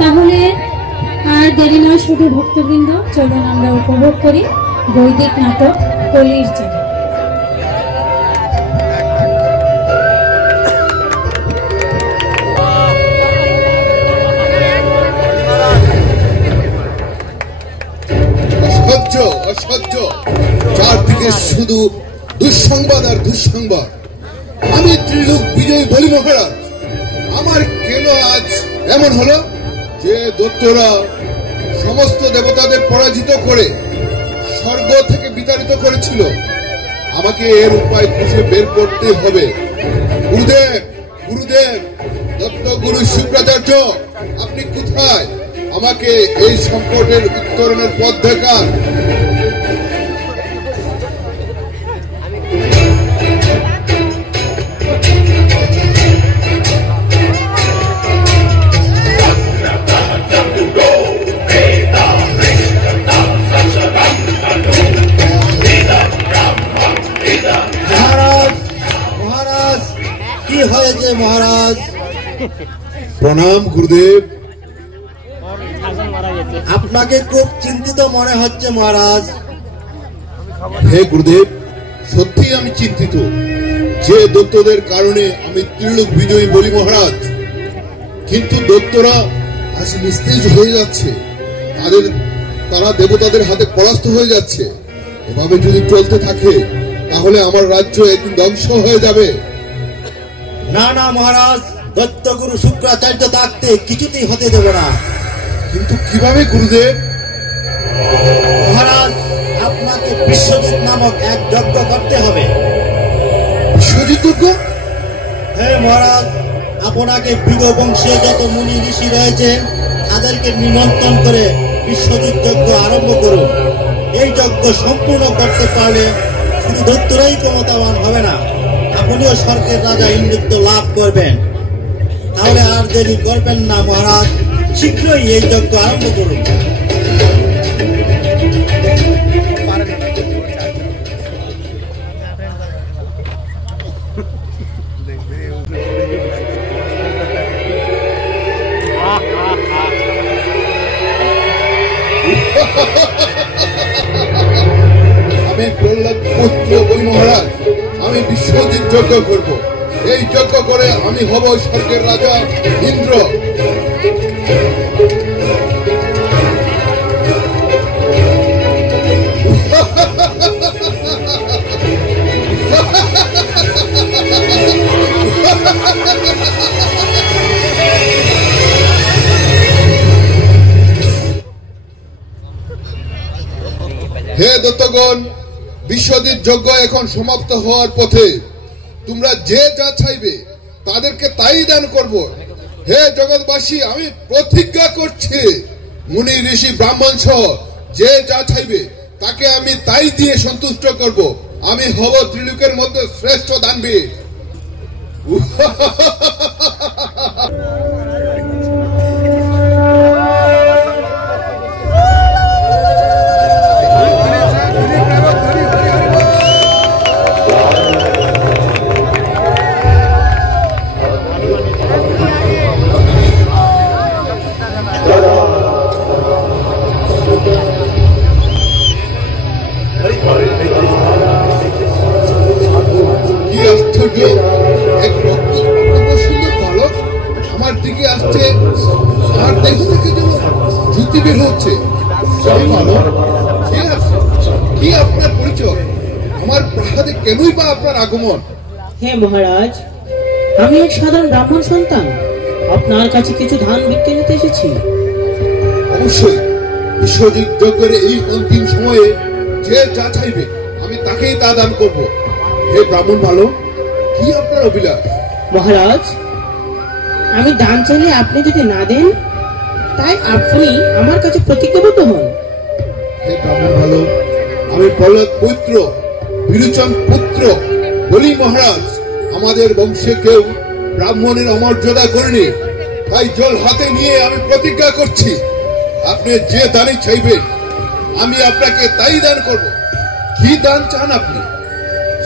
তাহলে আর দেরি নয়, শুধু ভক্তবৃন্দ চলুন আমরা উপভোগ করি বৈদিক নাটক কলির জল। অসহ্য, চারদিকে শুধু দুঃসংবাদ আর দুঃসংবাদ। আমি ত্রিলোক বিজয় বলি মহারাজ, আমার কেন আজ এমন হলো যে দৈত্যরা সমস্ত দেবতাদের পরাজিত করে স্বর্গ থেকে বিতাড়িত করেছিল। আমাকে এর উপায় খুঁজে বের করতে হবে। গুরুদেব, গুরুদেব, দত্ত গুরু শুক্রাচার্য, আপনি কোথায়? আমাকে এই সংকটের উত্তরণের পথ দেখান। মহারাজ, কি হয়েছে মহারাজ? প্রণাম গুরুদেব। আপনাকে খুব চিন্তিত মনে হচ্ছে মহারাজ। হে গুরুদেব, সত্যি আমি চিন্তিত। যে দৈত্যদের কারণে আমি ত্রিলোক বিজয়ী বলি মহারাজ, কিন্তু দৈত্যরা আজ নিস্তেজ হয়ে যাচ্ছে। তারা দেবতাদের হাতে পরাস্ত হয়ে যাচ্ছে। এভাবে যদি চলতে থাকে তাহলে আমার রাজ্য একদিন ধ্বংস হয়ে যাবে। না না মহারাজ, দত্তগুরু শুক্রাচার্য থাকতে কিছুতেই হতে দেব না। কিন্তু কিভাবে গুরুদেব? মহারাজ, আপনাকে বিশ্বজিৎ নামক এক যজ্ঞ করতে হবে। বিশ্বজিৎ যজ্ঞ? হ্যাঁ মহারাজ, আপনাকে বৃগবংশীয় যত মুনি ঋষি রয়েছে তাদেরকে নিমন্ত্রণ করে বিশ্বজিৎ যজ্ঞ আরম্ভ করুন। এই যজ্ঞ সম্পূর্ণ করতে পারলে শুধু দৈত্যরাই ক্ষমতাবান হবে না, আপনিও স্বর্গের রাজা ইন্দ্রিত্ব লাভ করবেন। তাহলে আর দেরি করবেন না মহারাজ, শীঘ্রই এই যজ্ঞ আরম্ভ করুন। আমি প্রহ্লাদ পুত্র বলি মহারাজ, আমি বিশ্বজিৎ যজ্ঞ করব। এই যজ্ঞ করে আমি হব স্বর্গের রাজা ইন্দ্র। হে দত্তগণ, বিশ্বজিৎ যজ্ঞ এখন সমাপ্ত হওয়ার পথে। তোমরা যে যা চাইবে তাদেরকে তাই দান করব। হে জগৎবাসী, আমি প্রতিজ্ঞা করছি, মুনি ঋষি ব্রাহ্মণ সহ যে যা চাইবে তাকে আমি তাই দিয়ে সন্তুষ্ট করব। আমি হব ত্রিলোকের মধ্যে শ্রেষ্ঠ দানবীর। এক সুন্দর বালক আমার দিকে আসছে, আর দেহ থেকে যেন জ্যোতি বের হচ্ছে। কি আপনার পরিচয়? আমার প্রাসাদে কেনই বা আপনার আগমন? হে মহারাজ, আমি এক সাধারণ ব্রাহ্মণ সন্তান, আপনার কাছে কিছু ধান বিক্রি নিতে এসেছি। অবশ্যই, বিশ্বজিৎ যজ্ঞের এই অন্তিম সময়ে যে যা চাইবে আমি তাকেই তা দান করব। হে ব্রাহ্মণ ভালো, কি আপনার অভিলাষ? মহারাজ, আমি দান চাইলে আপনি যদি না দেন, তাই আপনি আমার কাছে প্রতিজ্ঞাবদ্ধ হন। হে ব্রাহ্মণ ভালো, আমি প্রহ্লাদ পুত্র বিরোচন পুত্র বলি মহারাজ, আমাদের বংশে কেউ ব্রাহ্মণের অমর্যাদা করেনি। তাই জল হাতে নিয়ে আমি প্রতিজ্ঞা করছি, আপনি যে দানই চাইবেন আমি আপনাকে তাই দান করব। কি দান চান আপনি?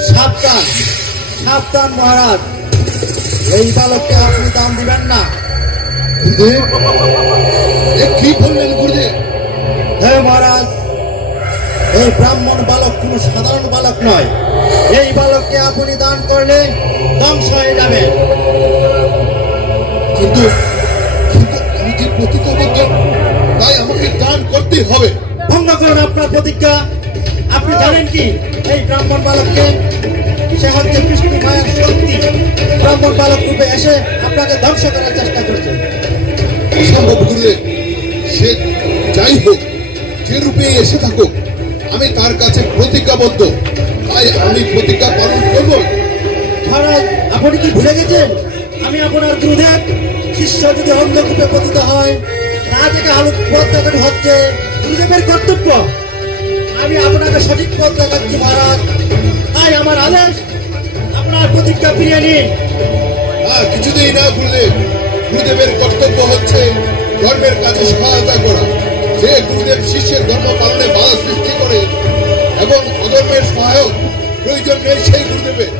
সাবধান সাবধান মহারাজ, এই বালককে আপনি দান দিবেন না। কি বললেন গুরুদেব? হে মহারাজ, এই ব্রাহ্মণ বালক কোন সাধারণ বালক নয়। এই বালককে আপনি দান করলে ধ্বংস হয়ে যাবে। কিন্তু কিন্তু আমি যে প্রতিজ্ঞাবদ্ধ, তাই আমাকে দান করতেই হবে। ভঙ্গ করুন আপনার প্রতিজ্ঞা। আপনি জানেন কি এই ব্রাহ্মণ বালককে? সে হচ্ছে বিষ্ণু মায়ের শক্তি। ব্রাহ্মণ বালক রূপে এসে আপনাকে ধ্বংস করার চেষ্টা করছে। অসম্ভব গুরুদেব, সে যাই হোক, যে রূপে এসে থাকুক, আমি তার কাছে প্রতিজ্ঞাবদ্ধ, তাই আমি প্রতিজ্ঞা পালন করব। মহারাজ, আপনি কি ভুলে গেছেন আমি আপনার গুরুদেব? শিষ্য যদি অন্ধকূপে পতিত হয়, তা থেকে আলোক পথ দেখানো হচ্ছে গুরুদেবের কর্তব্য। আমি আপনাকে সঠিক পথ দেখাচ্ছি মহারাজ, তাই আমার আদেশ আপনার প্রতিজ্ঞা ফিরিয়ে নিন। কিছুতেই না গুরুদেব। গুরুদেবের কর্তব্য হচ্ছে ধর্মের কাজে সহায়তা করা। যে গুরুদেব শিষ্যের ধর্ম পালনে বাধা সৃষ্টি করে এবং অধর্মের সহায়ক, প্রয়োজন নেই সেই গুরুদেবের।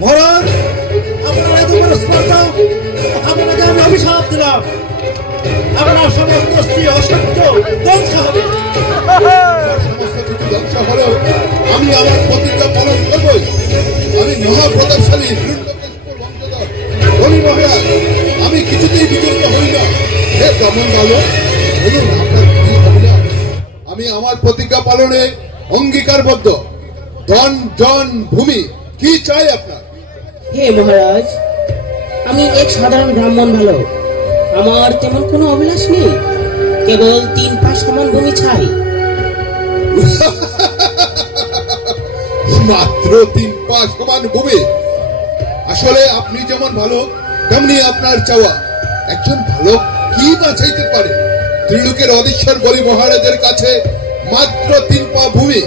মহারাজ, আপনার এত বড় স্পর্ধা, আপনাকে আমি অভিশাপ দিলাম। আপনার সমস্ত স্ত্রী অসত্য ধ্বংস হবে। সমস্ত কিছু ধ্বংস হলেও আমি আমার প্রতিজ্ঞা পালন করবই। আমি মহাপ্রতাপশালী হিরণ্যকশিপুর বংশধর বলি মহারাজ, আমি কিছুতেই বিচলিত হই না। হে ব্রাহ্মণ বালক, বলুন আপনার কি অভিলাষ? আমি আমার প্রতিজ্ঞা পালনে অঙ্গীকারবদ্ধ। ধন, জন, ভূমি, কি চাই আপনার? হে মহারাজ, আমি এক সাধারণ ব্রাহ্মণ বালক। আমার তেমন কোনো অভিলাষ নেই, কেবল 3 পা সমান ভূমি চাই। মাত্র 3 পা সমান ভূমি? আসলে আপনি যেমন ভালো, তেমনি আপনার চাওয়া। একজন ভালো কি বা চাইতে পারে? ত্রিলোকের অধীশ্বর বলি মহারাজের কাছে মাত্র 3 পা ভূমি।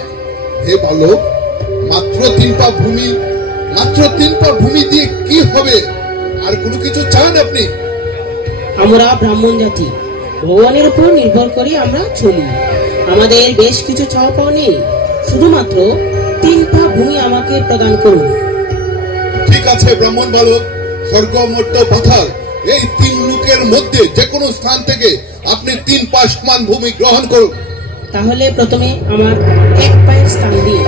হে বালক, মাত্র 3 পা ভূমি, মাত্র 3 পা ভূমি দিয়ে কি হবে? আর কোনো কিছু চান আপনি? আমরা ব্রাহ্মণ জাতি, ভগবানের উপর নির্ভর করে আমরা চলি। আমাদের বেশ কিছু চাওয়া পাওয়া নেই, শুধুমাত্র 3 পা ভূমি আমাকে প্রদান করুন। ঠিক আছে ব্রাহ্মণ বালক, স্বর্গ, মর্ত্য, পাতাল, এই 3 লোকের মধ্যে যে কোনো স্থান থেকে আপনি 3 পা সমান ভূমি গ্রহণ করুন। তাহলে প্রথমে আমার 1 পায়ের স্থান দিন।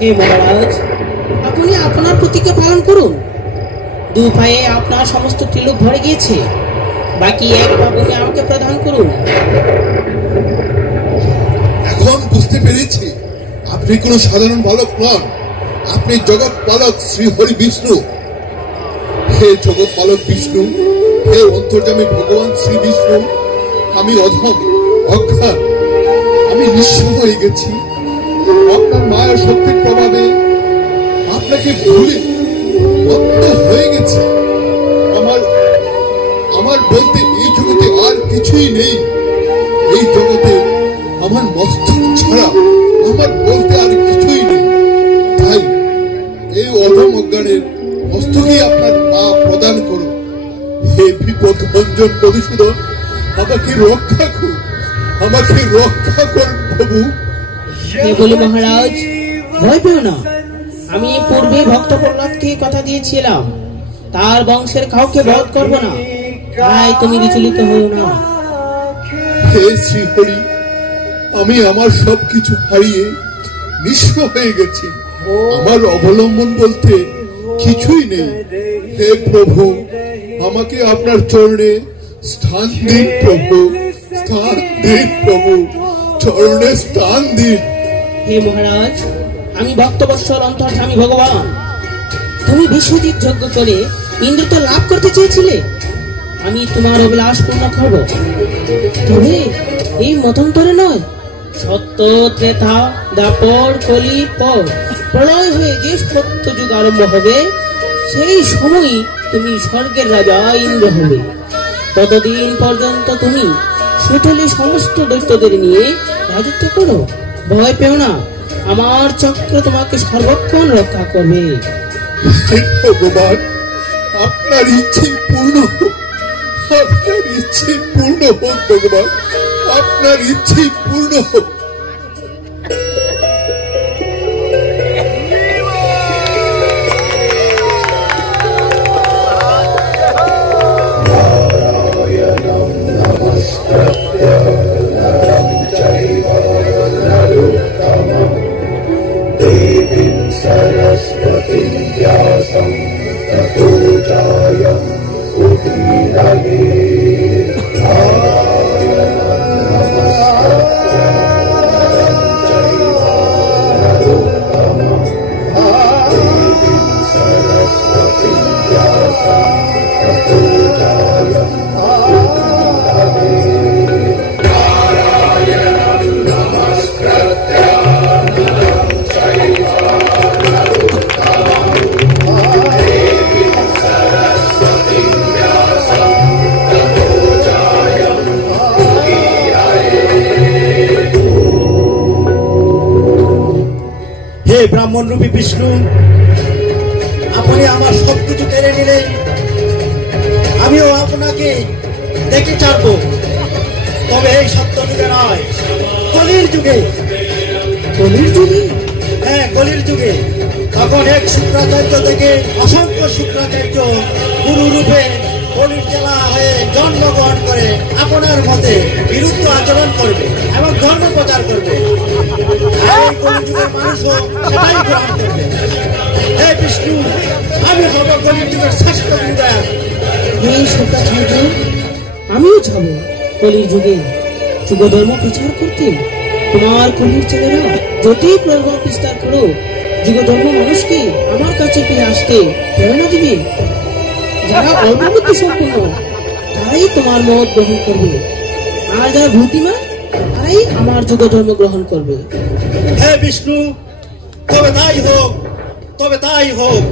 হে মহারাজ, আপনি আপনার প্রতিজ্ঞা পালন করুন। 2 পায়ে আপনার সমস্ত ত্রিলোক ভরে গিয়েছে, বাকি 1 পা ভূমি আমাকে প্রদান করুন। এখন বুঝতে পেরেছি আপনি কোনো সাধারণ বালক নন, আপনি জগৎ পালক শ্রী হরি বিষ্ণু। হে জগৎ পালক বিষ্ণু, হে অন্তর্যামী ভগবান শ্রী বিষ্ণু, আমি অধম, অজ্ঞান, আমি নিঃস্ব হয়ে গেছি। আপনার মায়ের শক্তির প্রভাবে আপনাকে ভুলে মত্ত হয়ে গেছি। আমার বলতে এই জগতে আর কিছুই নেই। এই জগতে আমার মস্তক ছাড়া আমার বলতে আর কিছুই নেই। তাই এই অধম অজ্ঞানের মস্তকে আপনার পা প্রদান করুন। হে বিপদ ভঞ্জন মধুসূদন, আমাকে রক্ষা করুন, আমাকে রক্ষা করুন প্রভু। হে বলি মহারাজ, ভয় পেও না। আমি পূর্বে ভক্ত প্রহ্লাদকে কথা দিয়েছিলাম, তার বংশের কাউকে বধ করব না, তাই তুমি বিচলিত হও না। হে শ্রী হরি, আমি আমার সবকিছু হারিয়ে নিঃস্ব হয়ে গেছি। আমার অবলম্বন বলতে কিছুই নেই। হে প্রভু, আমাকে আপনার চরণে স্থান দিন প্রভু, স্থান দিন প্রভু, চরণে স্থান দিন। হে মহারাজ, আমি ভক্তবৎসল অন্তর্যামী ভগবান। তুমি বিশ্বজিৎ যজ্ঞ করে ইন্দ্রত্ব লাভ করতে চেয়েছিলে, আমি তোমার অভিলাষ পূর্ণ করব। তবে এই মতান্তরে নয়, সত্য, ত্রেতা, দাপর, কলি, পর প্রলয় হয়ে যে সত্য যুগ আরম্ভ হবে, সেই সময়ই তুমি স্বর্গের রাজা ইন্দ্র হবে। ততদিন পর্যন্ত তুমি সুতলে সমস্ত দৈত্যদের নিয়ে রাজত্ব করো। ভয় পেও না, আমার চক্র তোমাকে সর্বক্ষণ রক্ষা করবে। ভগবান, আপনার ইচ্ছে পূর্ণ হোক, আপনার ইচ্ছে পূর্ণ হোক ভগবান, আপনার ইচ্ছে পূর্ণ হোক। হে ব্রাহ্মণ রূপী বিষ্ণু, আপনি আমার সবকিছু কেড়ে নিলেন, আমিও আপনাকে দেখে ছাড়ব, তবে এই সত্য যুগে নয়, কলির যুগে। কলির যুগে? হ্যাঁ, কলির যুগে। তখন এক শুক্রাচার্য থেকে অসংখ্য শুক্রাচার্য গুরু রূপে কলির জেলা হয়ে জন্মগ্রহণ করে আপনার মতে বিরুদ্ধ আচরণ করবে এবং ধর্ম প্রচার করবে। আর এই কলিযুগের মানুষও সেটাই গ্রহণ করবে। হে বিষ্ণু, আমি হব কলির যুগের শ্রেষ্ঠ বিদায়ক। এই শুক্রাচার্য, আমিও যাব কলির যুগে যুগ ধর্ম প্রচার করতে। তোমার কলির ছেলেরা যতই প্রভাব বিস্তার করো, যুগ ধর্ম মানুষকে আমার কাছে ফিরে আসতে প্রেরণা দিবে। যারা অল্প বুদ্ধি সম্পন্ন তারাই তোমার মত গ্রহণ করবে, আর যারা বুদ্ধিমান তারাই আমার যুগ ধর্ম গ্রহণ করবে। হে বিষ্ণু, তবে তাই হোক, তবে তাই হোক।